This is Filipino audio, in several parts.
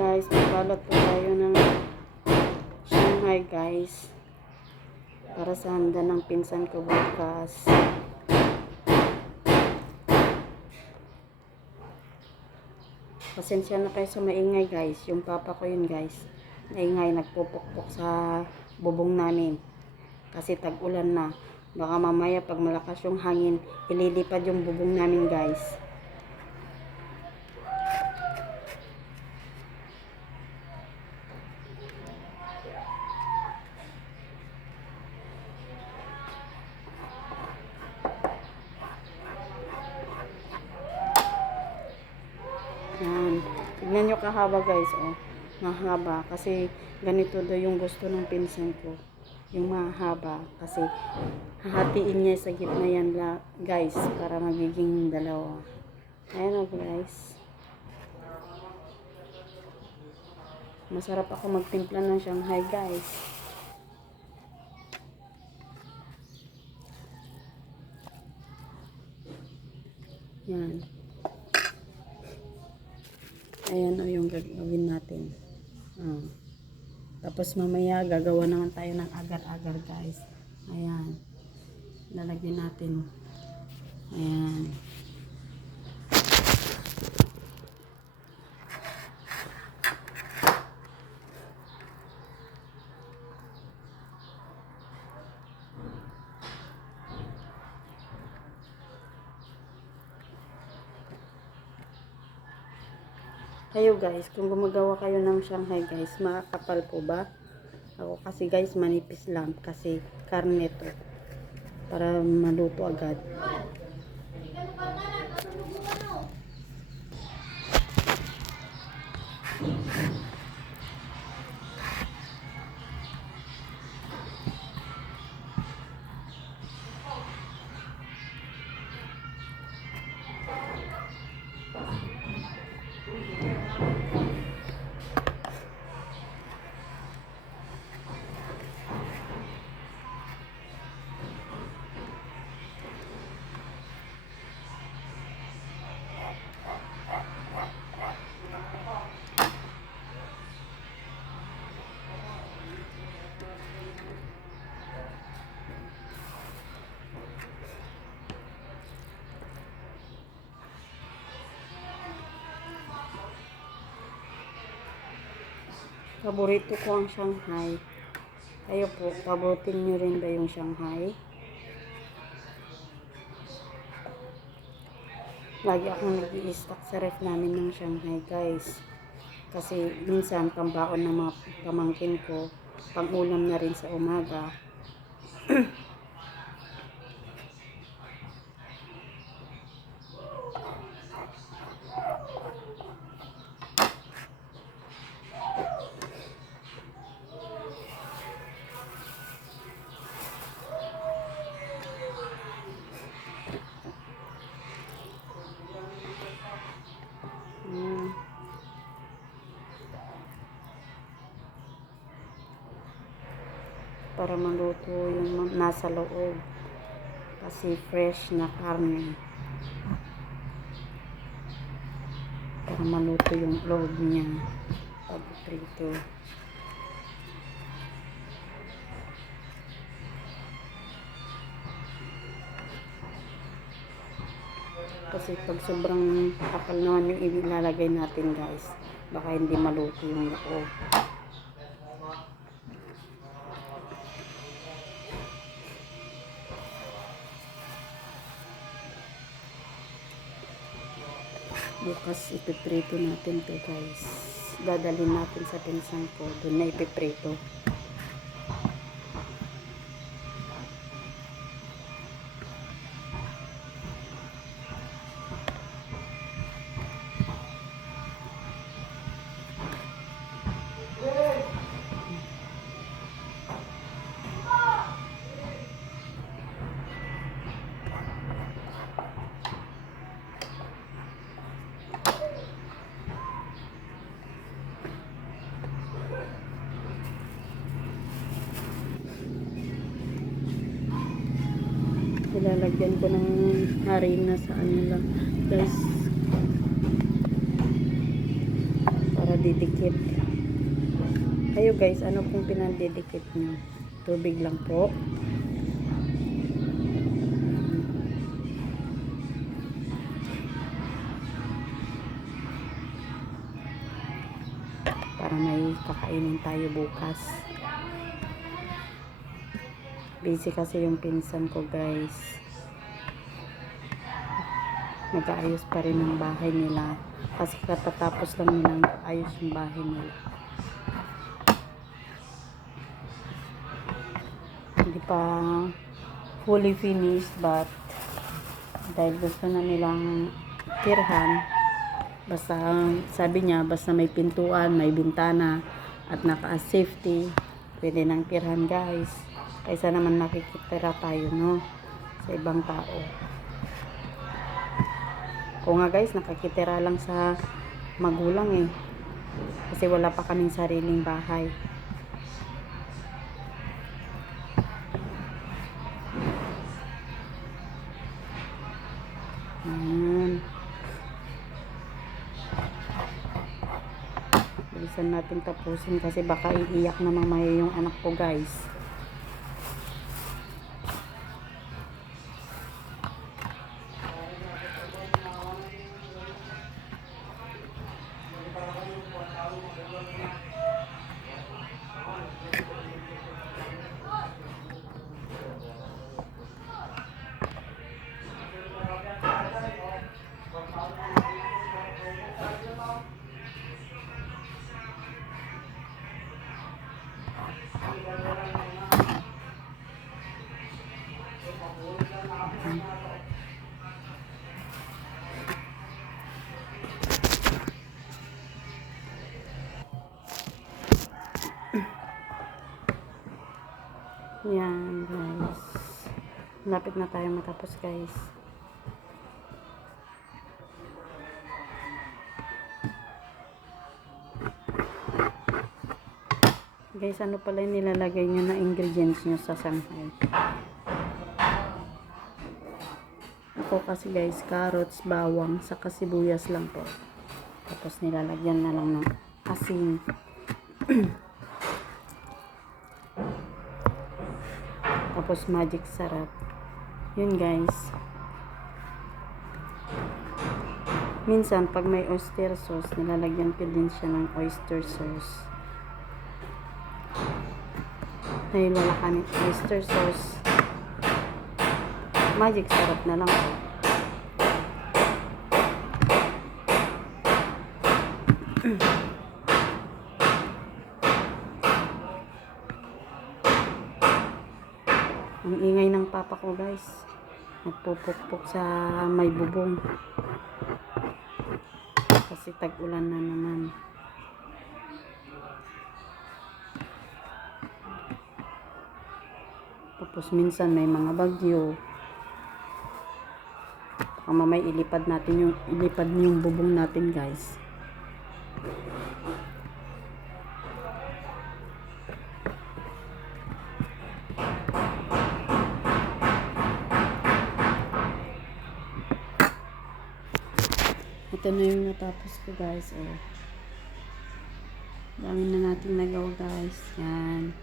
Guys, magbalot po tayo ng Shanghai guys. Para sa handa ng pinsan ko bukas. Pasensya na kayo sa maingay guys. Yung papa ko yun guys. Maingay, nagpupukpok sa bubong namin. Kasi tag-ulan na. Baka mamaya pag malakas yung hangin, ililipad yung bubong namin guys. Yan. Tignan nyo kahaba guys, oh. Mahaba. Kasi ganito daw yung gusto ng pinsan ko. Yung mahaba. Kasi hahatiin niya sa gitna yan guys. Para magiging dalawa. Ayan o guys. Masarap ako magtimpla ng Shanghai guys. Yan. Ayan o yung gagawin natin. Tapos mamaya gagawa naman tayo ng agar-agar guys. Ayan. Lalagyan natin. Ayan. Kayo guys, kung gumagawa kayo ng Shanghai guys, makakapal po ba? Ako kasi guys, manipis lang kasi karne to. Para maluto agad. Paborito ko ang Shanghai. Kayo po, pabotin nyo rin ba yung Shanghai? Lagi akong nag-i-stock sa ref namin ng Shanghai guys. Kasi minsan pambaon ng mga pamangkin ko, pang-ulam na rin sa umaga. Para maluto yung nasa loob. Kasi fresh na karne. Para maluto yung loob niya. Pag prito. Kasi pag sobrang kapal naman yung ilalagay natin guys, baka hindi maluto yung loob. Bukas ipiprito natin to guys. Dadalhin natin sa pinsan ko. Doon na ipiprito. Ilalagyan ko ng harina sa ano lang guys, para nadidikit. Kayo guys, ano pong pinadidikit nyo? Tubig lang po. Para may kakainin tayo bukas. Busy kasi yung pinsan ko guys. Nag-aayos pa rin ng bahay nila. Kasi katatapos lang nilang ayos yung bahay nila. Hindi pa fully finished, but dahil gusto na nilang tirhan, basta sabi niya basta may pintuan, may bintana at naka-safety, pwede nang tirhan guys. Kaysa naman nakikitira tayo, no, sa ibang tao. Kung nga guys, nakikitira lang sa magulang eh, kasi wala pa kaming sariling bahay. Bilisan natin tapusin kasi baka iiyak na mamaya yung anak ko guys. Yan guys, lapit na tayo matapos guys. Guys, ano pala yung nilalagay nyo na ingredients nyo sa Shanghai? Ako kasi guys, carrots, bawang, saka sibuyas lang po. Tapos nilalagyan na lang ng asin. Tapos magic sarap. Yun guys. Minsan pag may oyster sauce, nilalagyan ko din siya ng oyster sauce. Dahil wala kami oyster sauce, magic sarap na lang po. Ang ingay ng papa ko guys, nagpupukpok sa may bubong kasi tag-ulan na naman. Tapos minsan may mga bagyo, baka mamay ilipad yung bubong natin guys. Ito na yung natapos ko guys. Oh. Dami na natin nagawa guys. Yan.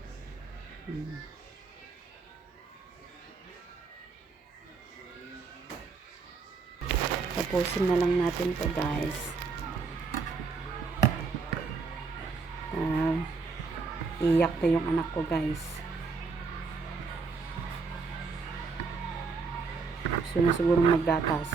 Tapusin na lang natin to guys. Iyak na yung anak ko guys. Gusto na sigurong maggatas.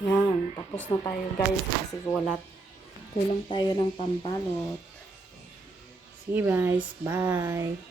Yan, tapos na tayo guys kasi kulang tayo ng pambalot. See you guys, bye.